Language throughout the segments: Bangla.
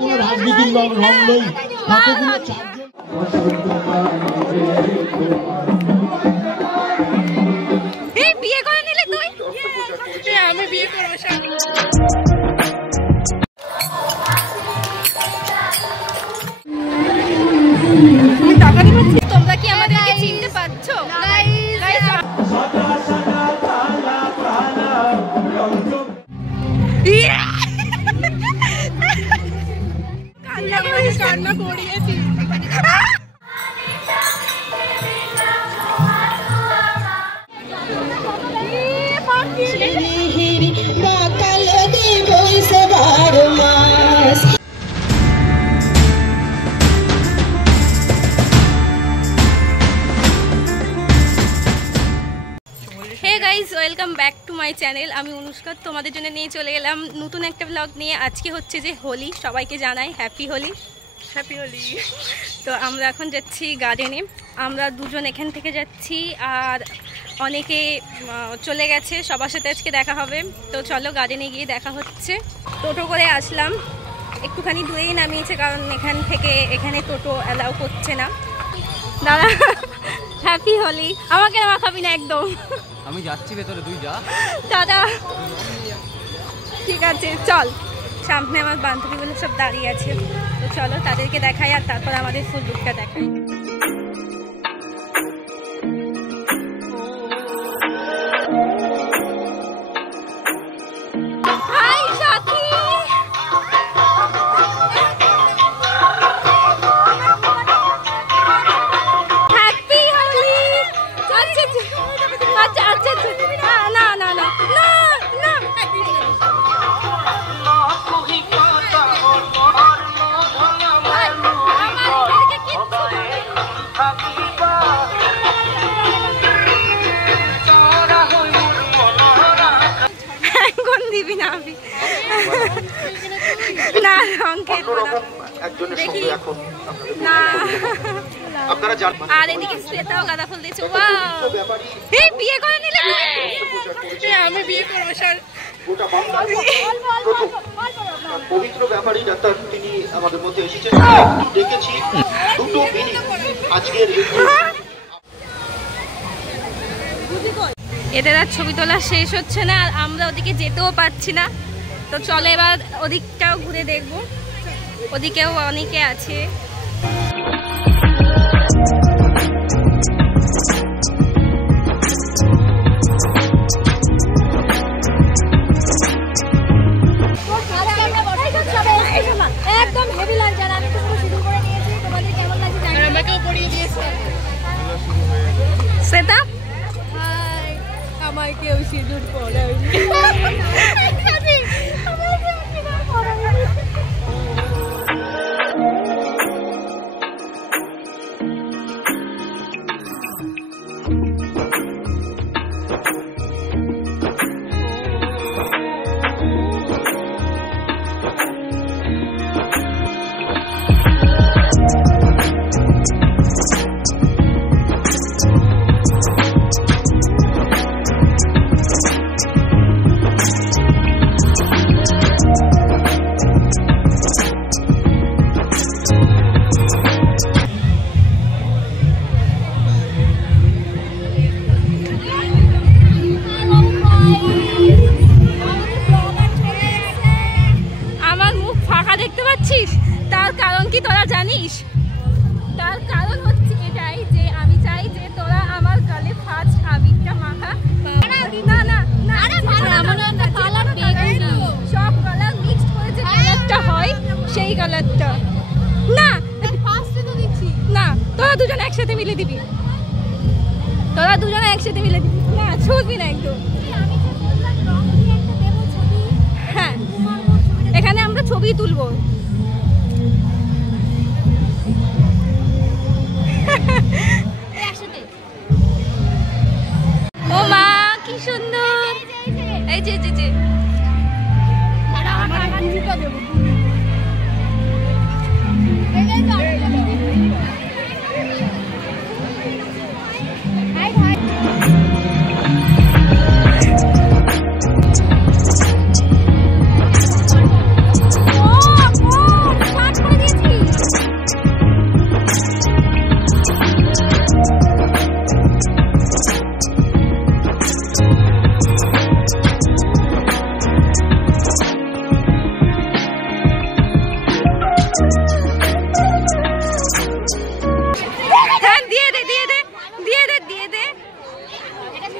কোনো রাজনীতির রং নেই, কতগুলো বিয়ে করে নিলে তুই? আমি বিয়ে করবো। তোমরা কি আমাদেরকে চিনতে পারছো? কান্না করিয়েছি। Hey guys, welcome back to my channel. আমি অনুষ্কা তোমাদের জন্য নিয়ে চলে গেলাম নতুন একটা ব্লগ নিয়ে। আজকে হচ্ছে যে হোলি, সবাইকে জানাই হ্যাপি হোলি। হ্যাপি হোলি। তো আমরা এখন যাচ্ছি গার্ডেনে। আমরা দুজন এখান থেকে যাচ্ছি, আর অনেকে চলে গেছে, সবার সাথে আজকে দেখা হবে। তো চলো গার্ডেনে গিয়ে দেখা হচ্ছে। টোটো করে আসলাম, একটুখানি দূরেই নামিয়েছে, কারণ এখান থেকে এখানে টোটো অ্যালাউ করছে না। দাদা হ্যাপি হোলি। আমাকে মাখাবি না একদম। আমি যাচ্ছি ভেতরে, তুই যা। দাদা ঠিক আছে চল। সামনে আমার বান্ধবীগুলো সব দাঁড়িয়ে আছে, তো চলো তাদেরকে দেখাই, আর তারপর আমাদের ফুল লুকটা দেখাই। আর এদিকে শ্বেতাও গাঁদা ফুল দিয়েছে। বিয়ে করে নিলে? আমি বিয়ে করবো স্যার। পবিত্র ব্যাপারী ডাক্তার তিনি আমাদের মধ্যে এসেছেন, দেখেছি দুটো মিনিট আজকের এদের আর ছবি তোলা শেষ হচ্ছে না, আর আমরা ওদিকে যেতেও পারছি না। তো চলো এবার ওদিকটাও ঘুরে দেখবো, ওদিকেও অনেকে আছে। একদম হেভি লাগছে, আর আমি তো পুরো সিঁদুর করে নিয়েছি। তোমাদের কেমন লাগছে জানি না। আমাকেও পরিয়ে দিয়েছে শ্বেতা। আমার কেউ সিঁদুর পরায়নি। তার কারণ কি তোরা জানিস? তার কারণ হচ্ছে এটাই যে আমি চাই যে তোরা আমার গালে ফার্স্ট আবিরটা মাখা। না না না, সব কালার মিক্সড করে যে কালারটা হয় সেই কালারটা। না না, তোরা দুজন একসাথে মিলে দিবি, তোরা দুজনে একসাথে মিলে দিবি। না ছুটবি না একদম। হ্যাঁ, এখানে আমরা ছবি তুলবো। ও মা কি সুন্দর। এই যে যে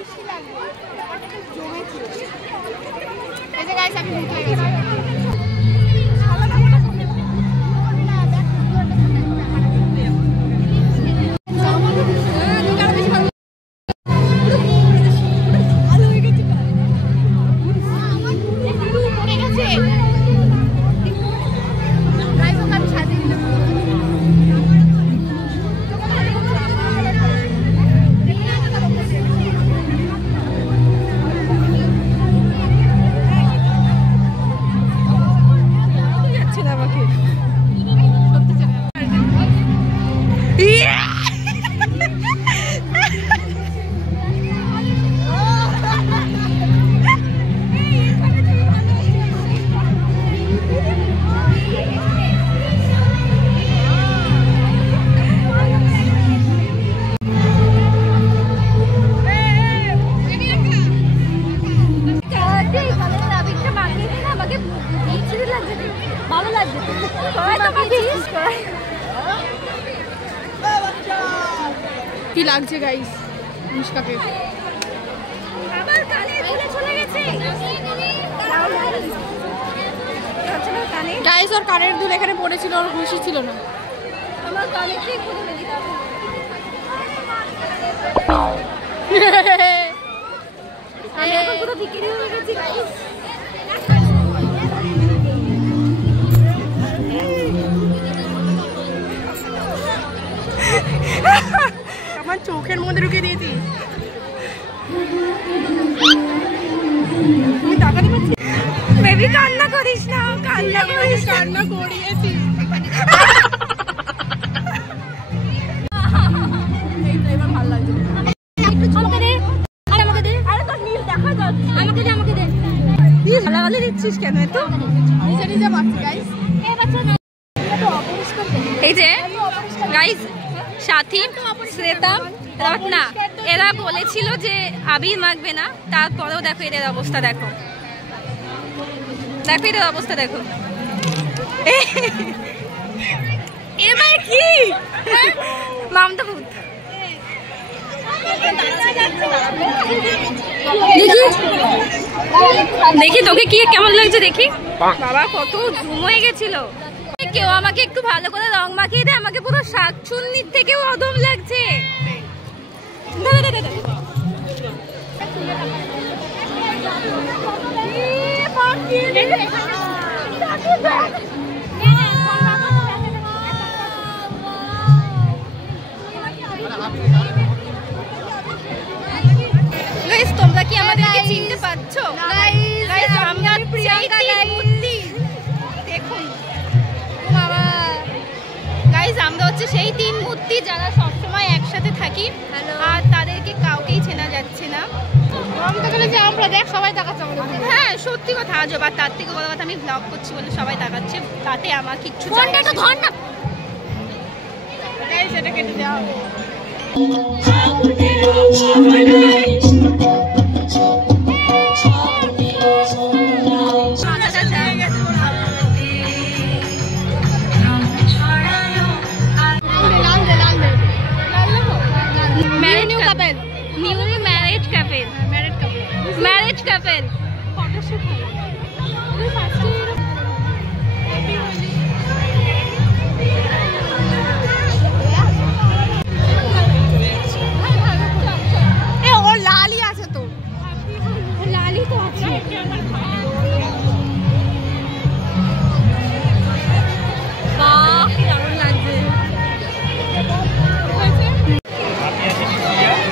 এই যে গাইস আমি ভূত হয়ে গেছি। কি লাগছে গাইস অনুষ্কাকে? আমার কানে ধুলে চলে গেছে। গাইস ওর কানের দুল এখানে পড়েছিল, ওর খুশি ছিল না। আমার কানে ঠিক ধুলে দিতে হবে। আমি এখন পুরো ভিখারি হয়ে গেছি গাইস। আমার চোখের মধ্যে ঢুকে দিয়েছি। বেবি কান্না করিস না, কান্না করিস না। কান্না করিয়েছি। এই তো এবার ভালো লাগছে। আমাকে দে, আরে আমাকে দে। আরে তোর নীল দেখা যাচ্ছে। আমাকে দে, আমাকে দে। তুই গালাগালি দিচ্ছিস কেন এত? নিজে নিজে পাচ্ছি গাইস। এই যে গাইস, সাথী, শ্রেতা, রত্না এরা বলেছিল যে আবির মাখবে না, তারপরেও দেখো এদের অবস্থা, দেখো দেখো এদের অবস্থা দেখো। এবার কি মামটা ভূত। দেখি তোকে কি কেমন লাগছে দেখি। বাবা কত জুম হয়ে গেছিল। কেউ আমাকে একটু ভালো করে রং মাখিয়ে দে, আমাকে পুরো শাকচুন্নির থেকেও অদম লাগছে। তোমরা কি আমাদেরকে চিনতে পারছো? আমরা দেখুন বাবা গাইস, আমরা হচ্ছে সেই তিন মূর্তি যারা সবসময় একসাথে থাকি, আর তাদেরকে কাউকেই চেনা যাচ্ছে না। আমরা দেখ সবাই তাকাচ্ছে আমাদের। হ্যাঁ সত্যি কথা, আজব। আর তার থেকে বড় কথা, আমি ব্লগ করছি বলে সবাই তাকাচ্ছে, তাতে আমার কিচ্ছু যায় আসে না। গাইস এটা কেটে দেওয়া হবে। Marriage couple. ওর লালি আছে তো, লালি তো আছে। বাহ কি দারুণ লাগছে।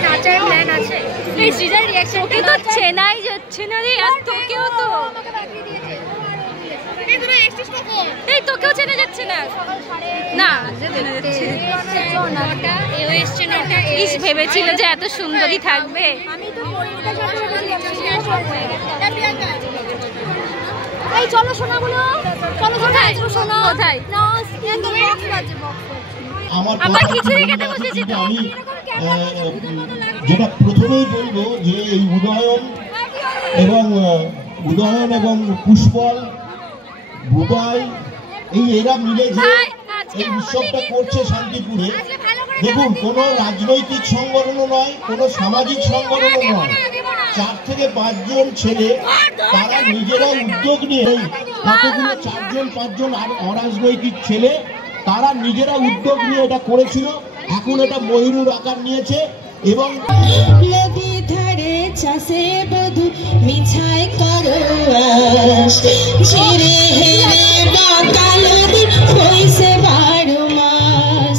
নাচার প্ল্যান আছে। এই সিজার রিঅ্যাকশন ওকে তো চেনাই যাচ্ছে না রে, আর তোকেও তো এই তোকেও চেনা যাচ্ছে না। না চেনা যাচ্ছে নটা, এও এসছে নটা। ইস ভেবেছিল যে এত সুন্দরী থাকবে। আমি তো এই চলো সোনাগুলো, চলো কোথায় শোনো, কোথায় না বক্স বাজে, বক্স আবার খিচুড়ি খেতে বসেছি তো। আমি যেটা প্রথমেই বলবো যে এই উদয়ন এবং পুষ্পল, বুবাই, এরা মিলে যে এই উৎসবটা করছে শান্তিপুরে, দেখুন, কোনো রাজনৈতিক সংগঠনও নয়, কোনো সামাজিক সংগঠনও নয়, 4 থেকে 5 জন ছেলে তারা নিজেরা উদ্যোগ নিয়ে, কতগুলো 4 জন 5 জন আর অরাজনৈতিক ছেলে তারা নিজেরা উদ্যোগ নিয়ে এটা করেছিল। এখন এটা ময়ূর আকার নিয়েছে এবং নদী ধারে চাষে বধু মিছাই করো আশ ঝিরে হেরে বাকালো দিন বইসে 12 মাস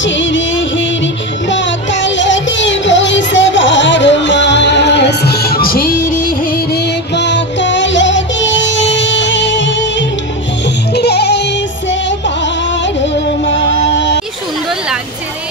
ঝিরে হেরে বাকালো দিন বইসে 12 মাস ঝিরে হেরে বাকালো দিন বইসে 12 মাস। কি সুন্দর লাগছে রে।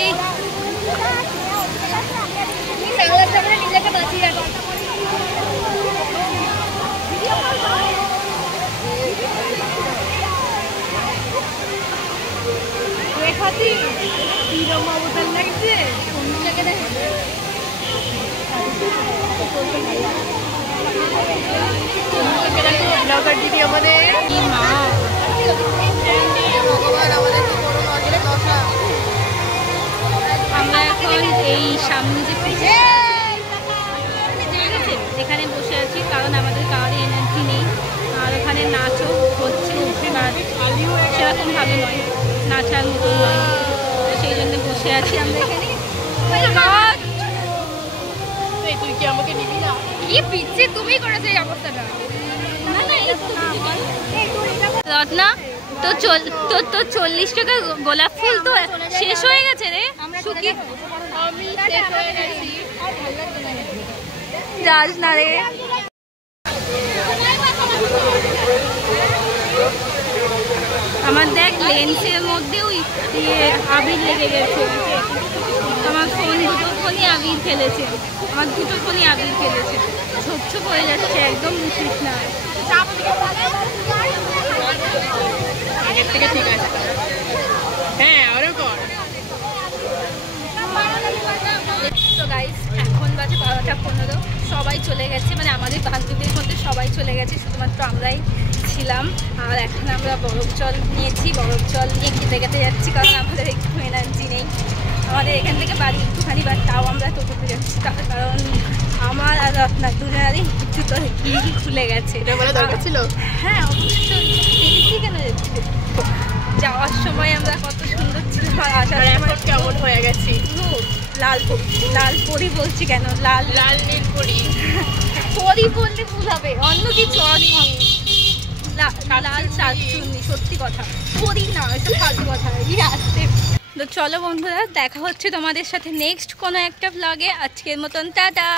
দিদি আমাদের কি মা, ভগবান আমাদের কি করুন আজকে দশা। আমরা এখন এই সামনে যে এখানে বসে আছি কারণ আমাদের কারোর এনার্জি নেই, আর ওখানে নাচও হচ্ছে, বাট সেরকম ভাবে নয়, নাচার মতো নয়, তো সেই জন্য বসে আছি আমরা এখানে। তুই কি আমাকে নিবি না? কি পিচ্ছে তুমি করেছে এই অবস্থাটা। না না, রত্না তো তো 40 টাকা গোলাপ ফুল তো শেষ হয়ে গেছে রে। শুকিয়ে আমি শেষ হয়ে গেছি। যাস না রে। আমার দেখ লেন্সের মধ্যেও আবির লেগে গেছে, আমার দুটো ফোনই আবির খেলেছে, আমার দুটো ফোনই আবির খেলেছে, ছোপ ছোপ হয়ে যাচ্ছে, একদম মুছিস না। আগের থেকে ঠিক আছে। হ্যাঁ আরো কর। তো গাইস এখন বাজে 12টা 15, সবাই চলে গেছে, মানে আমাদের বান্ধবীর মধ্যে সবাই চলে গেছে, শুধুমাত্র আমরাই ছিলাম। আর এখন আমরা বরফ জল নিয়েছি, বরফ জল নিয়ে খেতে খেতে যাচ্ছি, কারণ আমাদের একটু এনার্জি নেই। আমাদের এখান থেকে বাড়ি একটুখানি, বাট তাও আমরা টোটোতে যাচ্ছি, তার কারণ আমার আর আপনার দুজনেরই জুতো কি খুলে গেছে। দরকার ছিল। হ্যাঁ অবশ্যই, কেন যাচ্ছে, যাওয়ার সময় আমরা কত সুন্দর ছিল, আর আসার সময় কেমন হয়ে গেছি। লাল পরি বলছি কেন, লাল নীল পরি। পরি বললে ভুল হবে, অন্য কিছু লাল শাকচুন্নি, সত্যি কথা, পরি না, এসব ফালতু কথা আসতে। তো চলো বন্ধুরা, দেখা হচ্ছে তোমাদের সাথে নেক্সট কোনো একটা ব্লগে। আজকের মতন টাটা।